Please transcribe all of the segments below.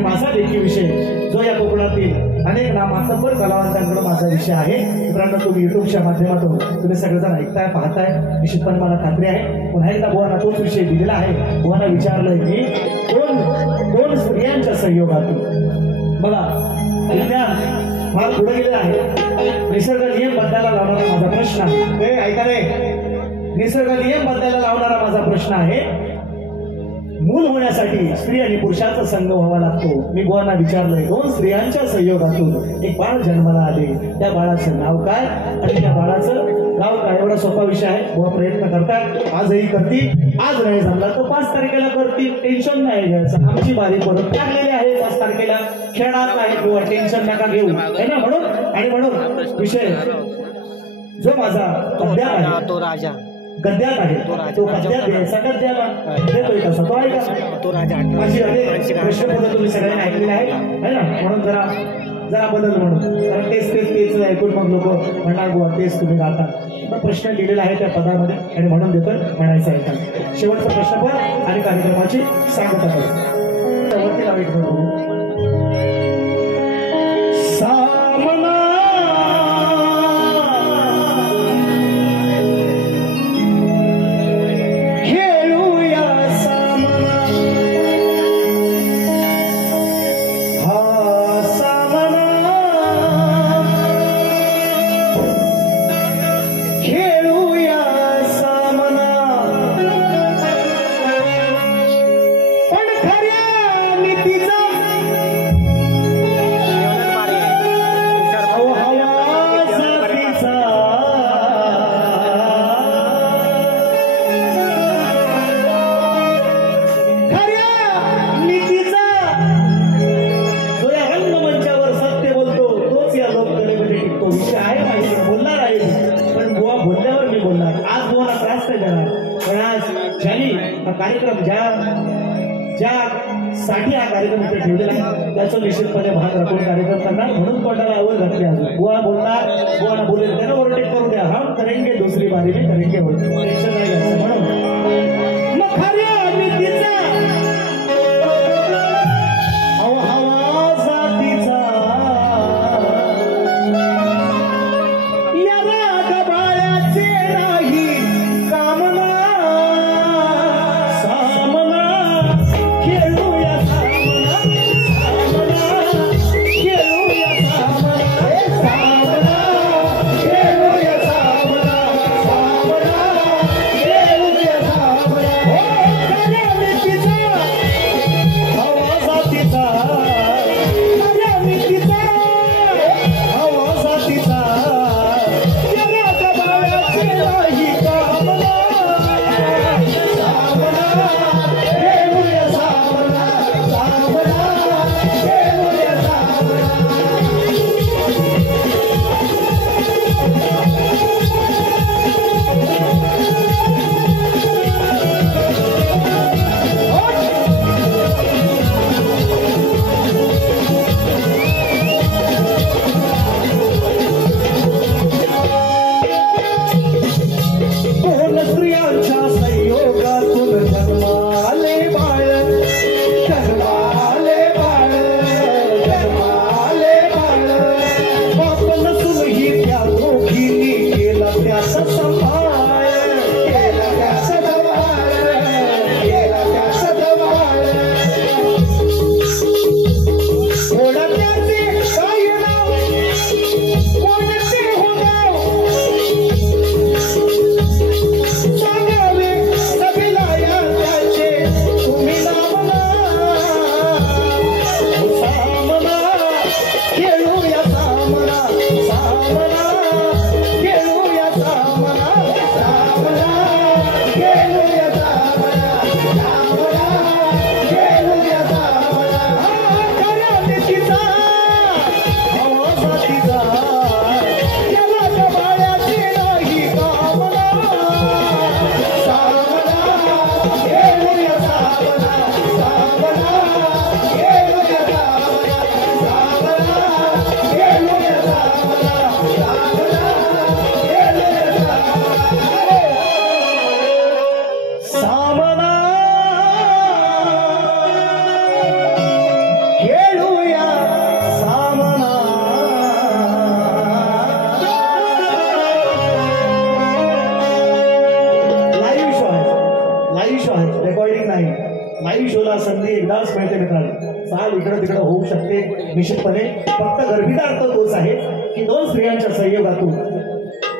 आणि माझा लेखी विषय जो या कोकणातील अनेक नामांतर कलावंतांकडे माझा विषय आहे। मित्रांनो, तुम्ही युट्यूबच्या माध्यमातून तुम्ही सगळेजण ऐकताय पाहताय, निश्चितपणे मला खात्री आहे। पुन्हा एकदा बुवांना तोच विषय दिलेला आहे। बुवांना विचारलंय की दोन स्त्रियांच्या संयोगातून बघा विज्ञान फार पुढे गेलेलं आहे। निसर्ग नियम बदलायला लावणारा माझा प्रश्न आहे, ऐका रे, निसर्ग नियम बदलायला लावणारा माझा प्रश्न आहे, मूल होण्यासाठी स्त्री आणि पुरुषाचा संग व्हावा लागतो। मी बुवांना विचारलंय, दोन स्त्रियांच्या संयोगातून एक बाळ जन्माला आले, त्या बाळाचं नाव काय आणि त्या बाळाचं गाव काय? एवढा सोपा विषय आहे। बुवा प्रयत्न करतात, आजही करतील, आज नाही जमला तर 5 तारखेला करतील, टेन्शन नाही घ्यायचं। आमची बारी परत लागलेली आहे, 5 तारखेला खेळणार नाही किंवा टेन्शन नका घेऊ, है ना? म्हणून विषय जो माझा अध्याय आहे तो राजा गद्यात आहे, तो गद्यात द्यायचा गद्याला देतोय तसा तो ऐका। तो राजा माझी अनेक प्रश्नपत्र तुम्ही सगळ्यांनी ऐकलेले आहे ना? म्हणून जरा बदल म्हणून, कारण तेच ऐकून मग लोक म्हणणार बुवा तेच तुम्ही गाता। प्रश्न लिहिलेला आहे त्या पदामध्ये आणि म्हणून देतोय म्हणायचं ऐका। शेवटचा प्रश्न पण आणि कार्यक्रमाची सांगता करू वरतीला वेट करू। कार्यक्रम ज्यासाठी हा कार्यक्रम इथे ठेवलेला आहे त्याचा निश्चितपणे भाग राखून कार्यक्रम करणार, म्हणून कोणाला आवड घातली। अजून बुवा बोलणार, बुवाला बोलेल त्याला ओव्हरटेक करू द्या, हम करेंगे दूसरी बारी में करेंगे, टेन्शन नाही घ्यायचं। म्हणून मग खऱ्या नीतीचा हवा जातीचा या राग बाळ्याचे नाही कामना खेळूया तुला संधी एकदाच मिळते मित्रांनो. चाल इकडं तिकडं होऊ शकते निश्चितपणे. फक्त गर्भितार्थ तोच आहे की दोन स्त्रियांच्या संयोगातून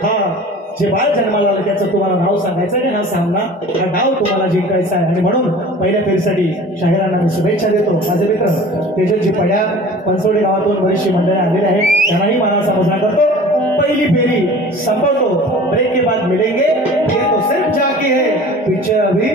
हा जे बाळ जन्माला आलं त्याचं तुम्हाला नाव सांगायचं आणि हा सामना हा डाव तुम्हाला जिंकायचा आहे. आणि म्हणून पहिल्या फेरीसाठी शाहिरांना मी शुभेच्छा देतो. माझे मित्र तेजसजी पड्या पंचवडी गावातून बरीचशी मंडळी आलेली आहेत, त्यांनाही मानाचा मुजरा करतो. पहली फेरी संपवतो. ब्रेक के बाद मिलेंगे, फिर तो सिर्फ जाके है, पीछे अभी